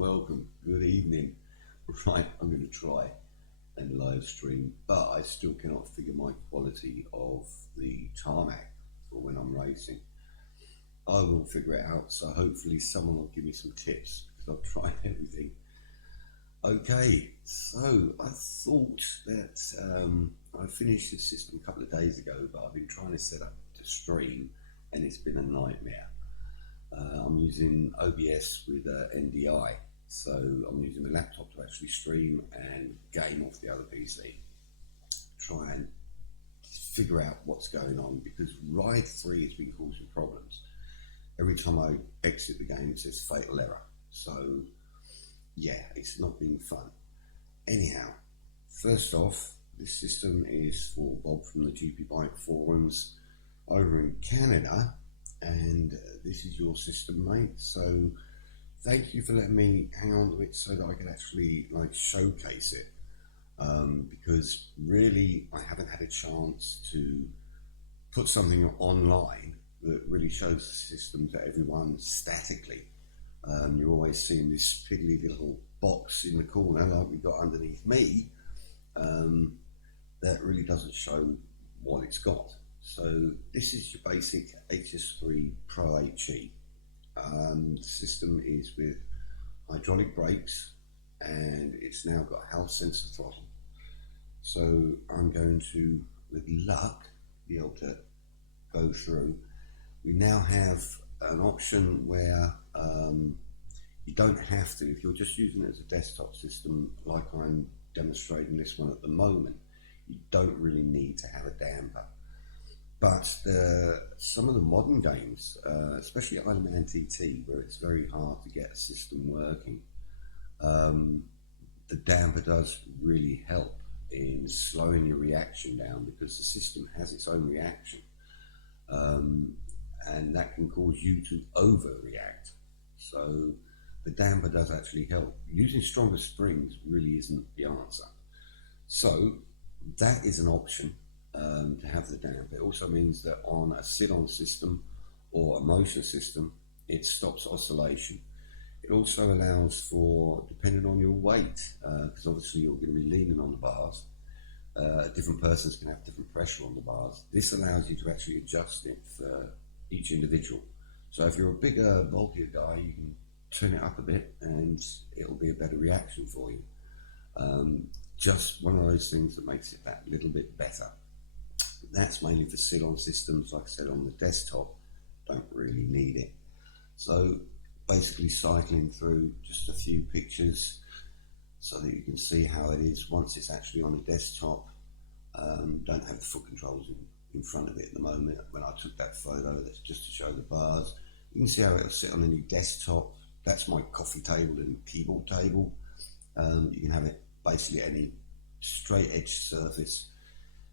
welcome, good evening. Right, I'm going to try and live stream, but I still cannot figure my quality of the tarmac for when I'm racing. I will figure it out, so hopefully someone will give me some tips because I've tried everything. Okay, so I thought that I finished this system a couple of days ago, but I've been trying to set up to stream and it's been a nightmare. I'm using OBS with NDI, so I'm using my laptop to actually stream and game off the other PC. Try and figure out what's going on because Ride3 has been causing problems. Every time I exit the game, it says fatal error. So yeah, it's not been fun. Anyhow, first off, this system is for Bob from the GPBike forums over in Canada, and this is your system, mate. So thank you for letting me hang on to it so that I can actually showcase it, because really I haven't had a chance to put something online that really shows the system to everyone statically. You're always seeing this piddly little box in the corner like we got underneath me, that really doesn't show what it's got. So this is your basic Hs3 PRO-HE. The system is with hydraulic brakes and it's now got a Hs sensor throttle. So I'm going to, with luck, be able to go through. We now have an option where you don't have to, if you're just using it as a desktop system like I'm demonstrating this one at the moment, you don't really need to have a damper. But some of the modern games, especially Iron Man TT, where it's very hard to get a system working, the damper does really help in slowing your reaction down because the system has its own reaction, and that can cause you to overreact. So the damper does actually help. Using stronger springs really isn't the answer. So that is an option. To have the damper. It also means that on a sit-on system or a motion system, it stops oscillation. It also allows for, depending on your weight, because obviously you're going to be leaning on the bars, different persons can have different pressure on the bars. This allows you to actually adjust it for each individual. So if you're a bigger, bulkier guy, you can turn it up a bit and it'll be a better reaction for you. Just one of those things that makes it that little bit better. That's mainly for sit-on systems. Like I said, on the desktop, don't really need it. So basically cycling through just a few pictures so that you can see how it is once it's actually on a desktop. Don't have the foot controls in front of it at the moment. When I took that photo, that's just to show the bars. You can see how it'll sit on any desktop. That's my coffee table and keyboard table. You can have it basically any straight edge surface.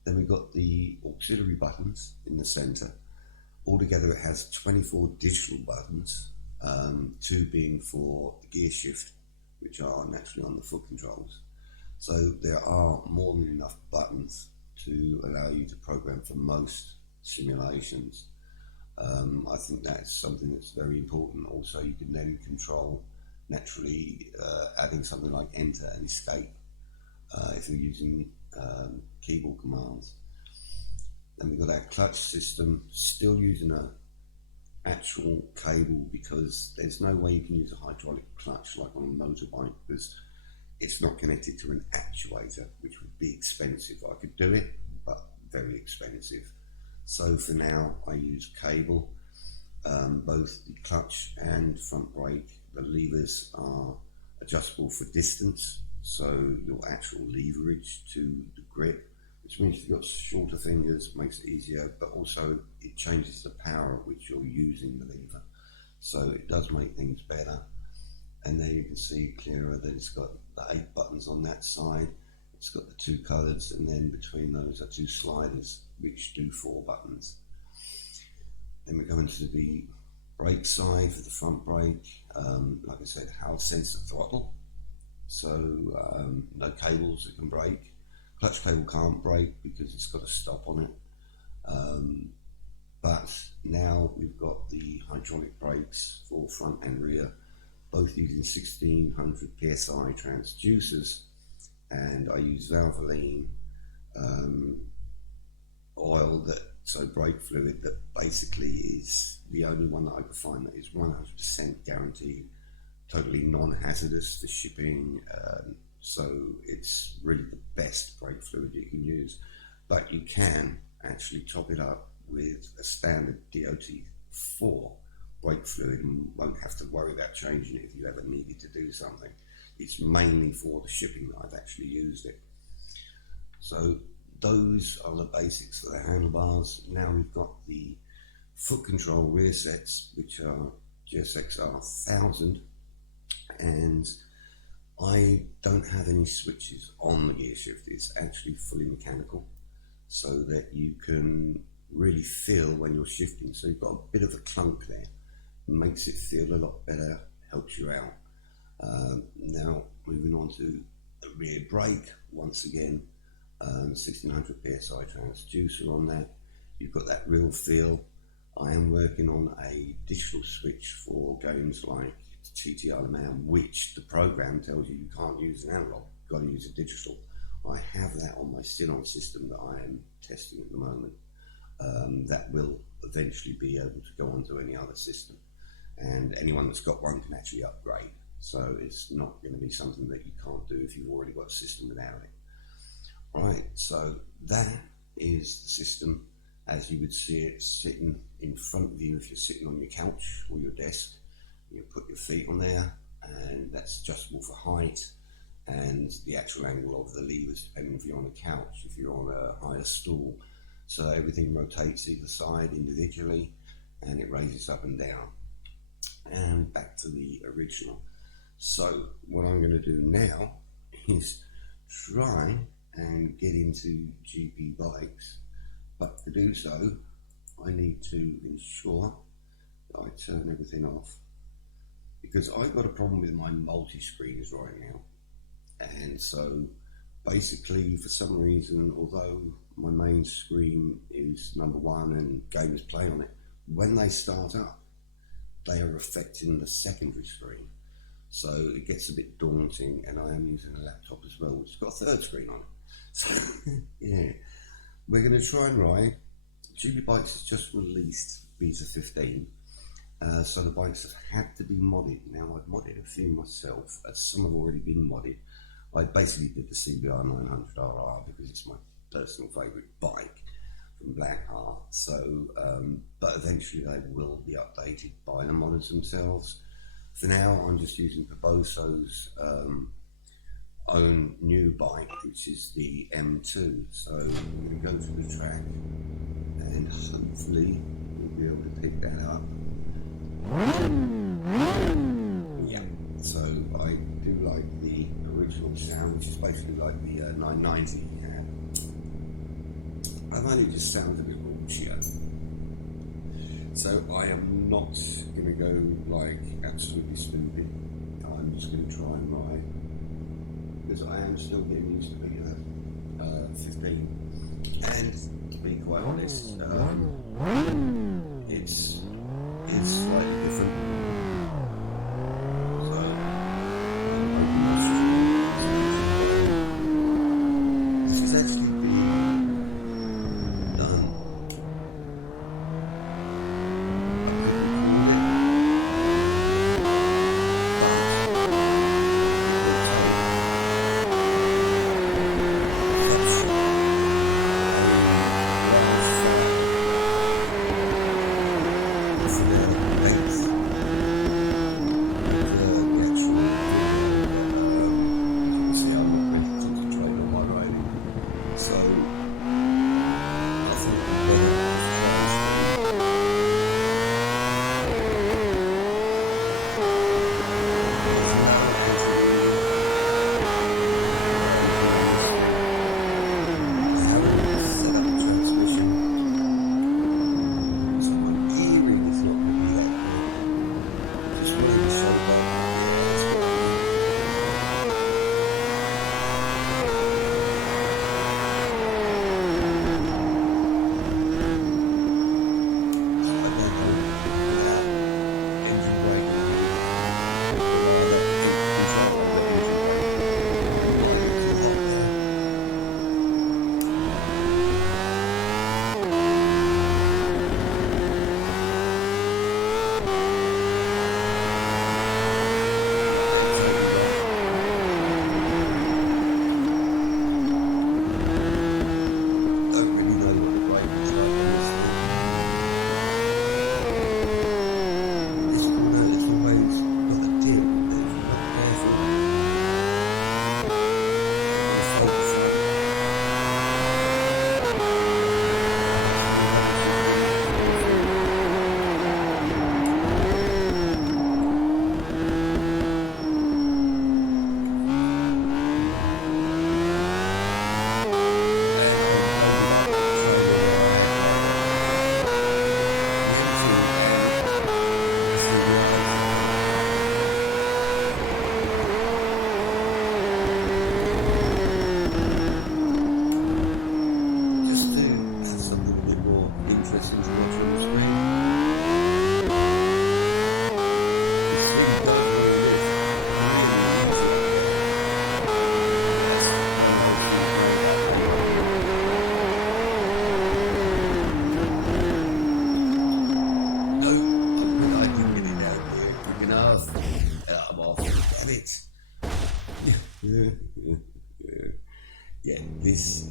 Then we've got the auxiliary buttons in the center. Altogether it has 24 digital buttons, 2 being for the gear shift, which are naturally on the foot controls. So there are more than enough buttons to allow you to program for most simulations. I think that's something that's very important. Also, you can then control naturally adding something like enter and escape if you're using keyboard commands. Then we've got our clutch system, still using an actual cable because there's no way you can use a hydraulic clutch like on a motorbike because it's not connected to an actuator, which would be expensive. I could do it, but very expensive. So for now I use cable. Both the clutch and front brake, the levers are adjustable for distance, so your actual leverage to the grip, which means if you've got shorter fingers, makes it easier, but also it changes the power at which you're using the lever. So it does make things better. And there you can see clearer that it's got the 8 buttons on that side. It's got the 2 colours, and then between those are 2 sliders, which do 4 buttons. Then we go into the brake side for the front brake. Like I said, Hs sensor throttle. So no cables that can brake. Clutch cable can't brake because it's got a stop on it. But now we've got the hydraulic brakes for front and rear both using 1600 psi transducers, and I use Valvoline oil, so brake fluid, that basically is the only one that I could find that is 100% guaranteed, totally non-hazardous for shipping. So it's really the best brake fluid you can use, but you can actually top it up with a standard DOT4 brake fluid and won't have to worry about changing it if you ever needed to do something. It's mainly for the shipping that I've actually used it. So those are the basics for the handlebars. Now we've got the foot control rear sets, which are GSXR 1000, and I don't have any switches on the gear shift. It's actually fully mechanical, so that you can really feel when you're shifting. So you've got a bit of a clunk there, makes it feel a lot better, helps you out. Now moving on to the rear brake, once again 1600 psi transducer on that. You've got that real feel. I am working on a digital switch for games like TTR Man, which the program tells you can't use an analog, you've got to use a digital. I have that on my sit-on system that I am testing at the moment. That will eventually be able to go onto any other system, and anyone that's got one can actually upgrade. So it's not going to be something that you can't do if you've already got a system without it. Right, so that is the system as you would see it sitting in front of you if you're sitting on your couch or your desk. You put your feet on there, and that's adjustable for height and the actual angle of the levers, depending if you're on a couch, if you're on a higher stool. So everything rotates either side individually, and it raises up and down. And back to the original. So what I'm going to do now is try and get into GPBikes, but to do so I need to ensure that I turn everything off, because I've got a problem with my multi-screens right now. And so basically, for some reason, although my main screen is #1 and gamers play on it, when they start up they are affecting the secondary screen, so it gets a bit daunting. And I am using a laptop as well, which has got a third screen on it. So yeah, we're going to try and ride. GPBikes has just released beta 15, so the bikes have had to be modded. Now I've modded a few myself, as some have already been modded. I basically did the CBR 900RR because it's my personal favourite bike from Blackheart. So, but eventually they will be updated by the modders themselves. For now, I'm just using Paboso's own new bike, which is the M2. So I'm going to go to the track, and hopefully we'll be able to pick that up. Yeah, so I do like the original sound, which is basically like the 990 had. I've only just sounds a bit raunchier. So I am not going to go like absolutely stupid. I'm just going to try and ride, because I am still getting used to beta 15. And to be quite honest, it's slightly different.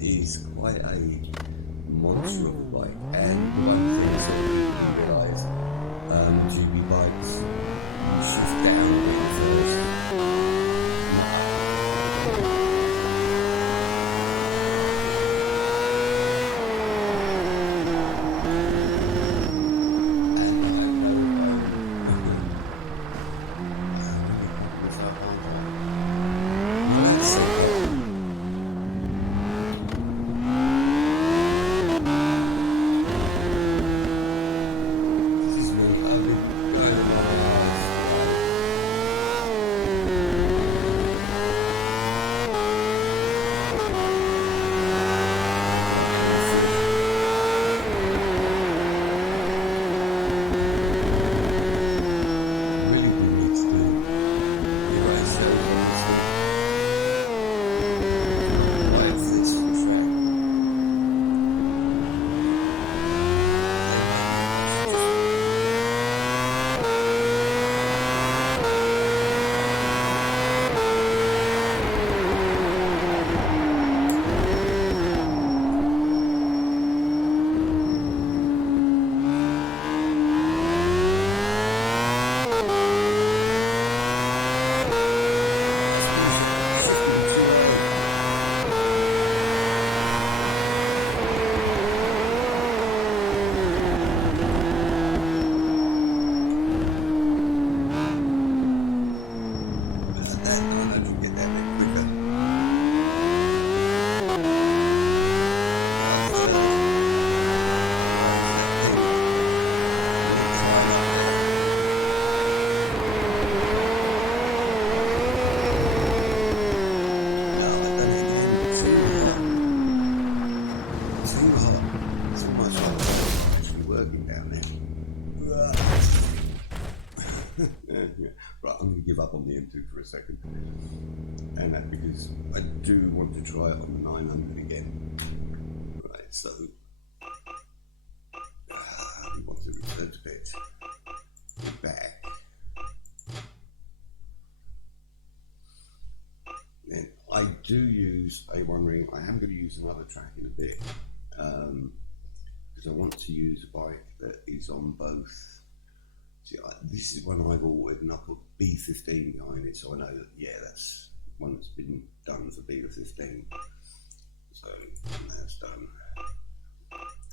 is quite a monster of a bike, and the one thing I sort of didn't realise, GPBikes, you shift down a bit first. Right, I'm going to give up on the M2 for a second, and that's because I do want to try it on the 900 again. Right, so we want to return to bed. We're back. Then I do use a one ring. I am going to use another track in a bit because I want to use a bike that is on both. See, this is one I've ordered and I put B15 behind it, so I know that, yeah, that's one that's been done for B15. So that's done.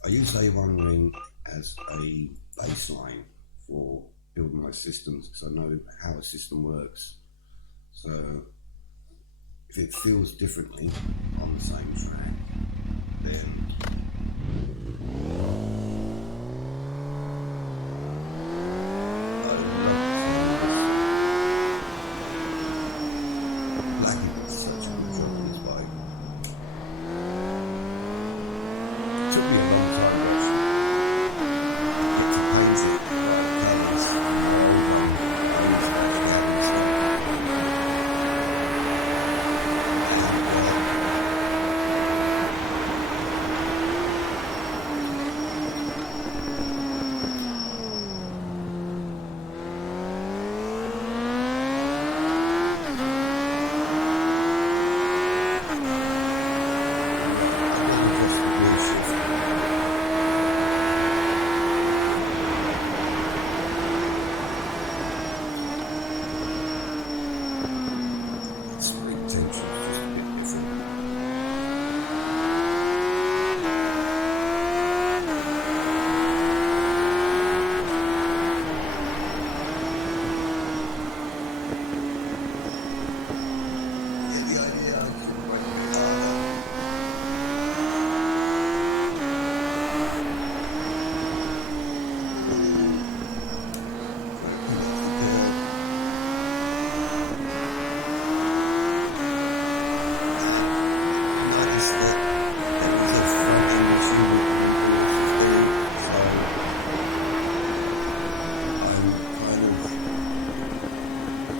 I use A1 ring as a baseline for building my systems because I know how a system works. So if it feels differently on the same track, then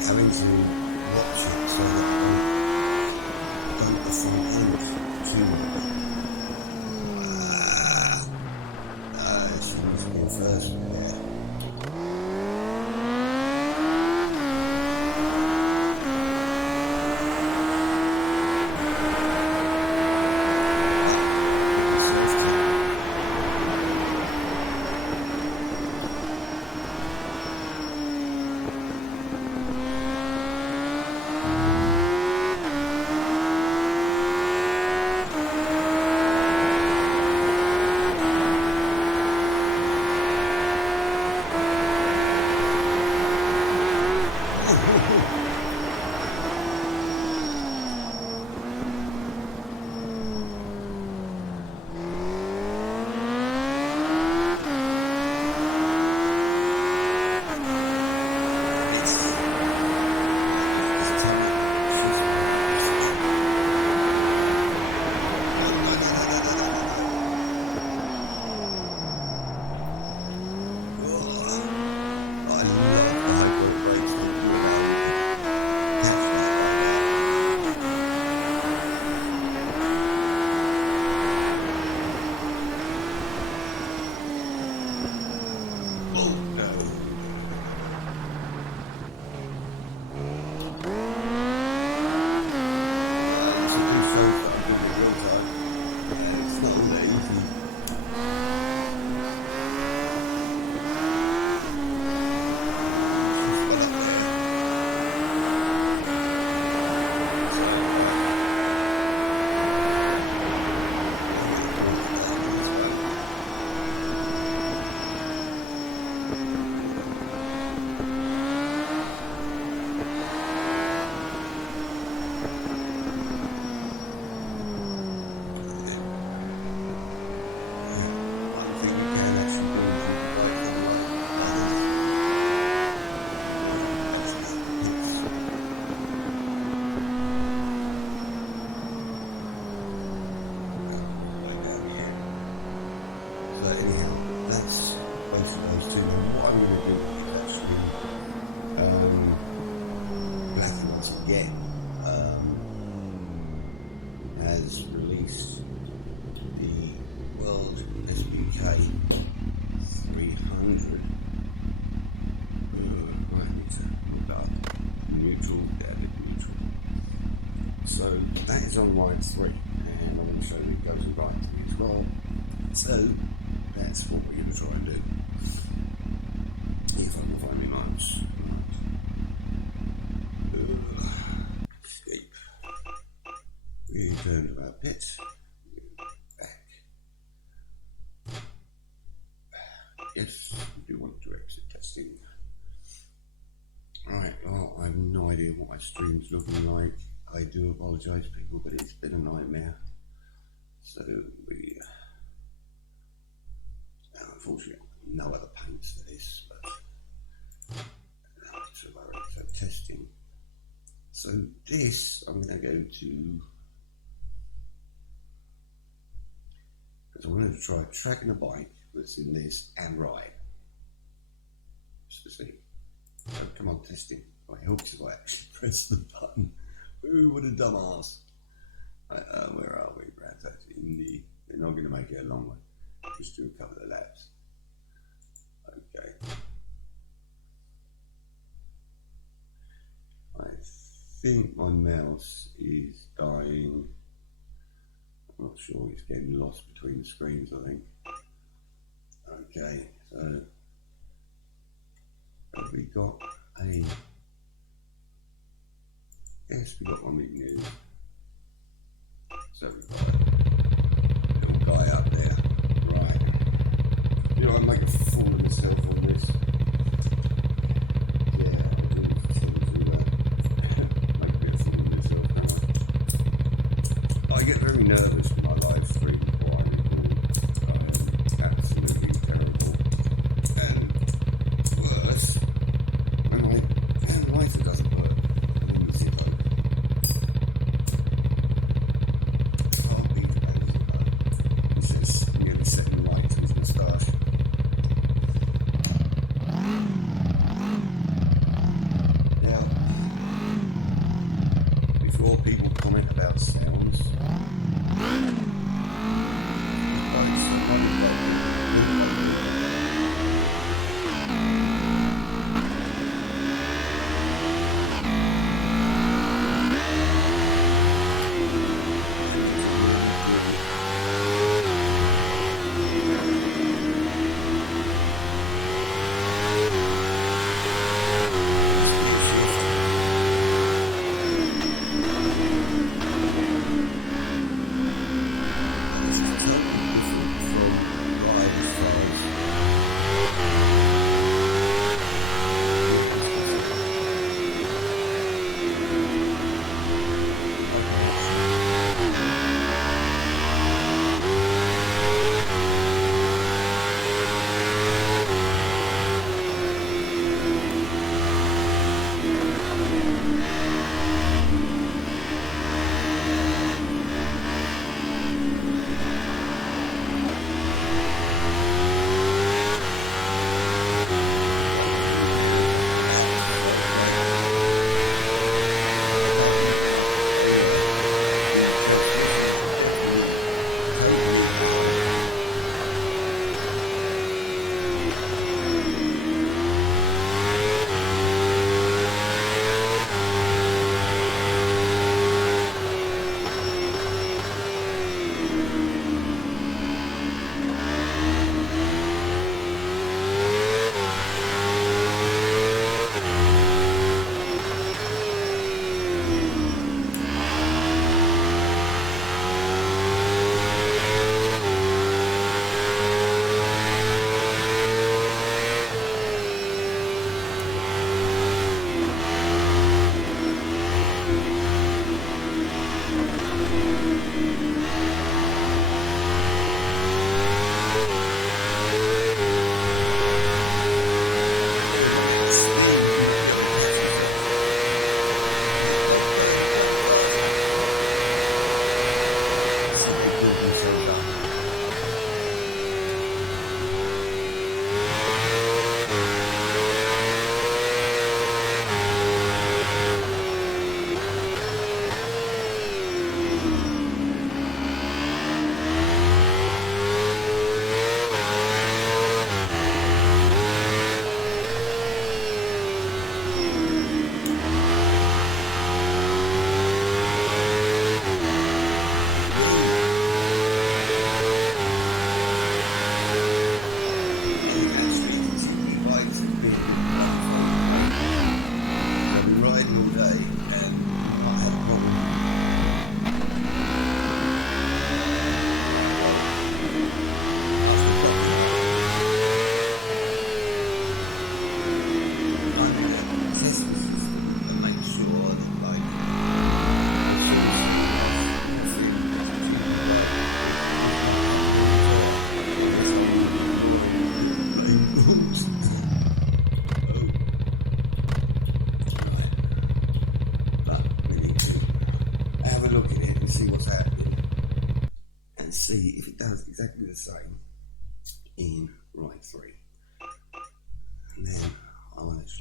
having to watch it so that I don't perform too much. It should be first there. lot of the hydraulic brakes don't allow you to catch that by now. Oh no. Some controls that I'm doing in real time. It's not all that easy. Anyhow, that's basically those two. Now, what I'm going to do is actually Blackie once again has released the World SBK 300. Right, it's neutral, neutral. So that is on Ride 3, and I'm going to show you it goes in Ride 3 as well. So that's what we're going to try and do. If I can find my mouse. Escape. Return to our pit. Back. Yes, we do want to exit testing. Right, well, I have no idea what my stream's looking like. I do apologise, people, but it's been a nightmare. So we. Unfortunately, no other paints for this, but so testing. So this, I'm going to go to, because I wanted to try tracking a bike that's in this and ride. Just to see. So come on, testing. I hope if I actually press the button. Ooh, what a dumbass. Where are we? Perhaps that's in the, they're not going to make it a long one. Just do a couple of laps. Okay. I think my mouse is dying. I'm not sure, it's getting lost between the screens, I think. Okay, so have we got a, yes, we got one we can use. So we've got a little guy up there. Right. You know, I make a fool of myself on this. Yeah, I really tend to make a bit of fool of myself, don't I? I get very nervous when I live stream before I record. I am absolutely terrible. And worse, when my lighter doesn't work, then you see both. Oh,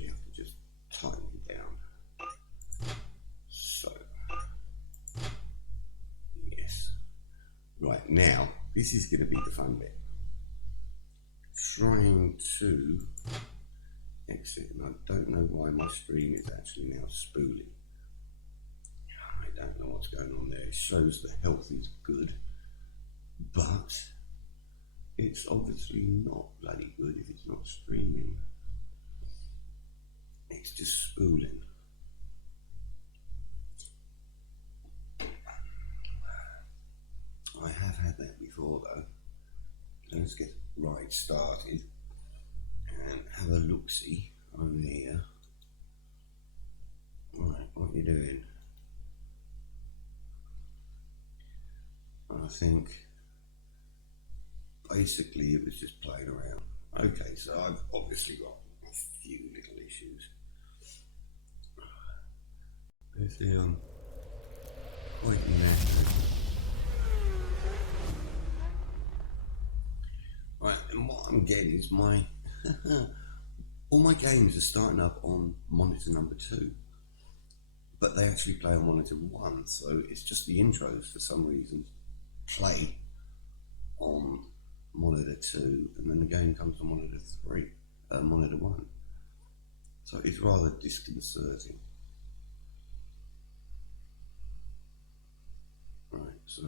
actually have to just tighten it down. So, yes. Right, now, this is going to be the fun bit. Trying to exit, and I don't know why my stream is actually now spooling. I don't know what's going on there. It shows the health is good, but it's obviously not bloody good if it's not streaming. It's just spooling. I have had that before though. Let's get right started and have a look-see over here. Right, what are you doing? I think basically it was just playing around. Okay, so I've obviously got a few little issues. Basically, I'm quite knackered. Right, and what I'm getting is my all my games are starting up on monitor number 2, but they actually play on monitor 1, so it's just the intros for some reason play on monitor 2, and then the game comes on monitor 3, monitor 1. So it's rather disconcerting. Right, so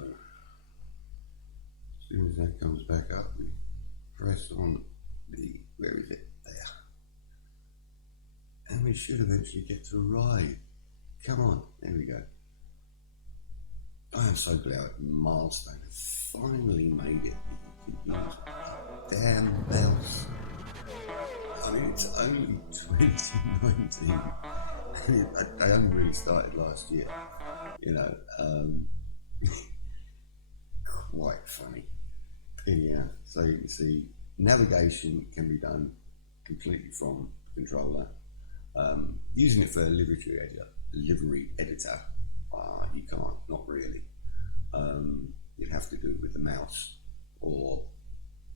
as soon as that comes back up, we press on the, where is it? There. And we should eventually get to ride. Come on, there we go. I am so glad Milestone finally made it. Damn bells. I mean, it's only 2019. They only really started last year. You know, quite funny. Yeah, so you can see navigation can be done completely from the controller. Using it for a livery editor, you can't, not really. You'd have to do it with the mouse, or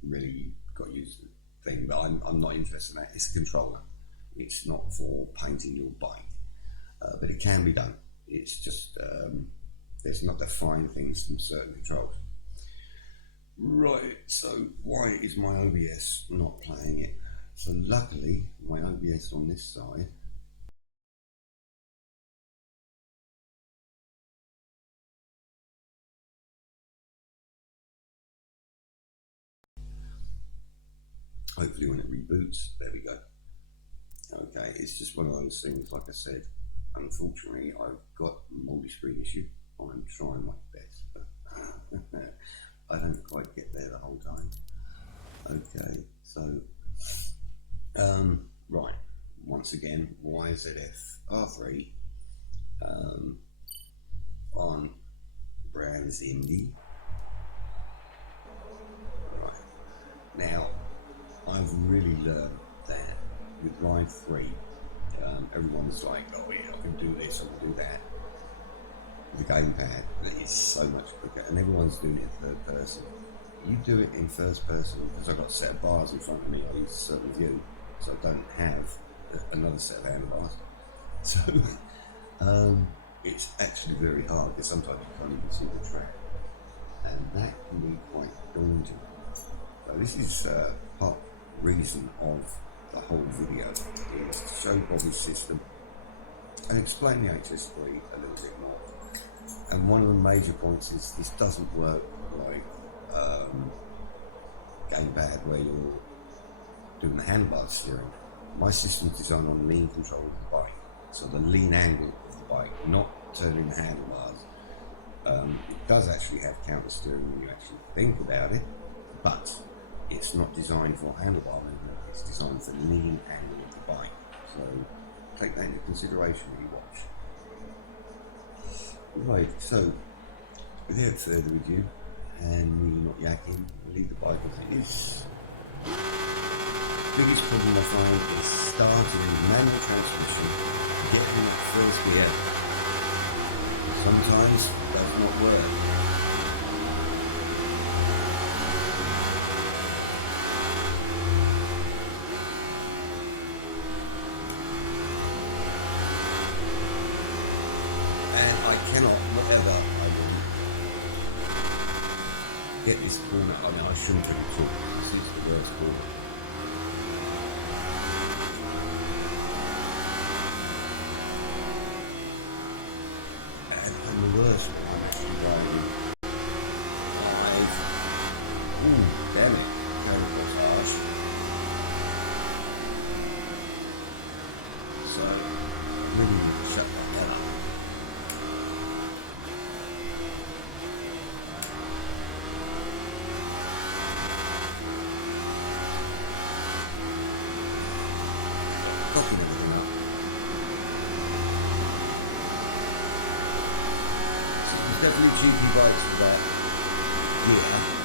really you've got to use the thing, but I'm not interested in that. It's a controller. It's not for painting your bike, but it can be done. It's just, there's not defined things from certain controls. Right, so why is my OBS not playing it? So luckily, my OBS on this side hopefully when it reboots, there we go. Okay, it's just one of those things, like I said, unfortunately I've got a multi-screen issue. I'm trying my best, but I don't quite get there the whole time. Okay, so right, once again, YZF-R3 on Brands Indie. Right, now I've really learned that with Ride 3, everyone's like, oh yeah, I can do this, I can do that. The gamepad, it's so much quicker, and everyone's doing it in third person. You do it in first person, because I've got a set of bars in front of me, I use a certain view, so I don't have another set of handlebars. So it's actually very hard, because sometimes you can't even see the track, and that can be quite daunting. So this is part reason of the whole video, is to show Bobby's system and explain the Hs3 a little bit more. And one of the major points is this doesn't work like gamepad where you're doing the handlebar steering. My system's designed on lean control of the bike, so the lean angle of the bike, not turning the handlebars. It does actually have counter steering when you actually think about it, but it's not designed for handlebar movement, it's designed for lean angle of the bike. So take that into consideration when you watch. Right, so without further ado, and me not yakking, we'll leave the bike as it is. Biggest problem I find is starting manual transmission, getting that first gear. Sometimes it does not work. cannot, whatever I do, get this corner. I mean, I shouldn't have it all. This is the worst corner. And on the worst one, I'm actually going 5. Ooh, damn it. That was harsh. So, really need to shut that up. Fucking everything up. So there's definitely GPBikes about here.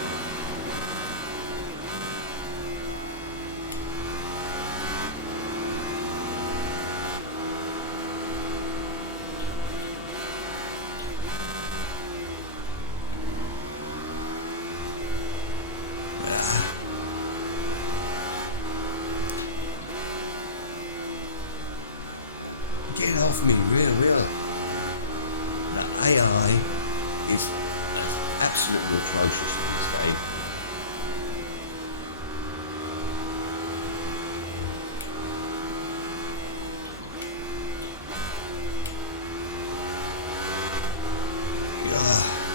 Get off me, real. The AI is absolutely atrocious these days.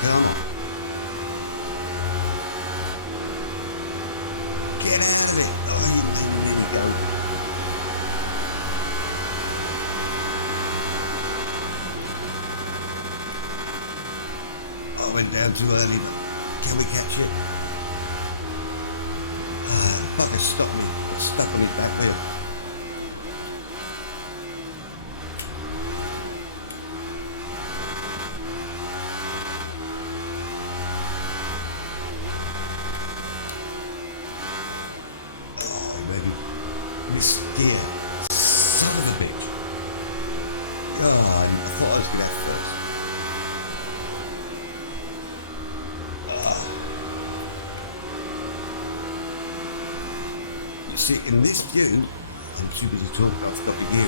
Come on. Get out of it. Oh, you really don't. I went down too early, but can we catch it? Fucker stopped me. Stuck on his back wheel. Oh, baby. This gear. Son of a bitch. Oh, I thought I was going to have first. See, in this view, I'm too busy talking, I've got the gear in.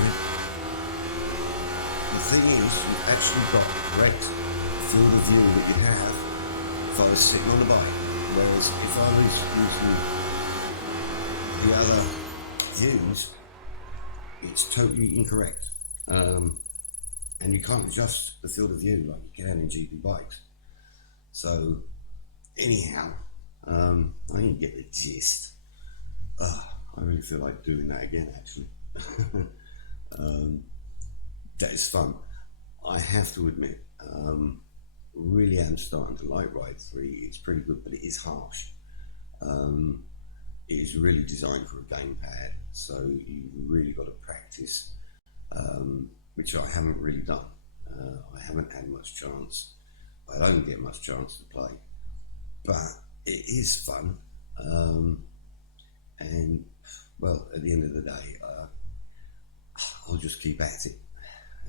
The thing is, you've actually got correct field of view that you have if I was sitting on the bike. Whereas if I was using the other views, it's totally incorrect. And you can't adjust the field of view like you can in GPBikes. So, anyhow, I didn't get the gist. I really feel like doing that again, actually. That is fun. I have to admit, really am starting to like Ride 3. It's pretty good, but it is harsh. It is really designed for a gamepad, so you've really got to practice, which I haven't really done. I haven't had much chance. I don't get much chance to play, but it is fun. And well, at the end of the day, I'll just keep at it.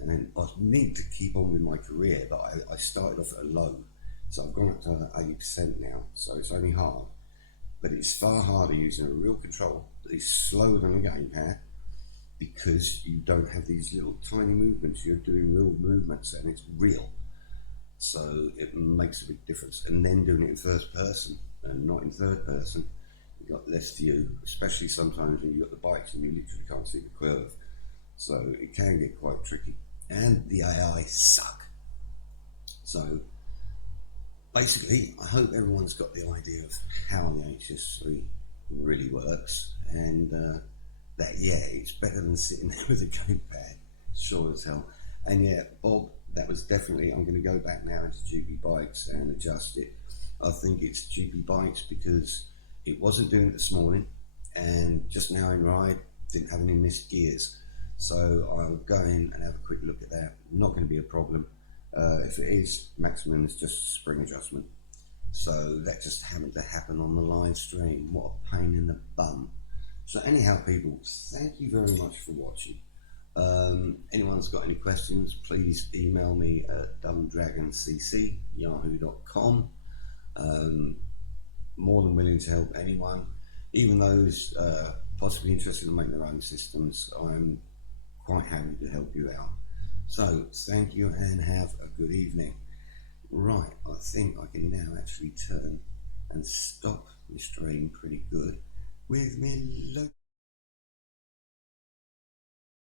And I need to keep on with my career, but I started off at a low, so I've gone up to 80% now, so it's only hard. But it's far harder using a real control that is slower than a gamepad, because you don't have these little tiny movements. You're doing real movements and it's real. So it makes a big difference. And then doing it in first person and not in third person, you've got less view, especially sometimes when you've got the bikes and you literally can't see the curve. So it can get quite tricky. And the AI suck. So basically, I hope everyone's got the idea of how the Hs3 really works, and that, yeah, it's better than sitting there with a gamepad, sure as hell. And yeah, Bob, that was definitely, I'm going to go back now into GPBikes and adjust it. I think it's GPBikes because it wasn't doing it this morning, and just now in Ride, didn't have any missed gears. So I'll go in and have a quick look at that. Not going to be a problem. If it is, maximum is just spring adjustment. So that just happened to happen on the live stream. What a pain in the bum. So anyhow, people, thank you very much for watching. Anyone's got any questions, please email me at dumbdragoncc@yahoo.com. More than willing to help anyone, even those possibly interested in making their own systems. I'm quite happy to help you out. So thank you and have a good evening. Right, I think I can now actually turn and stop the stream pretty good with me.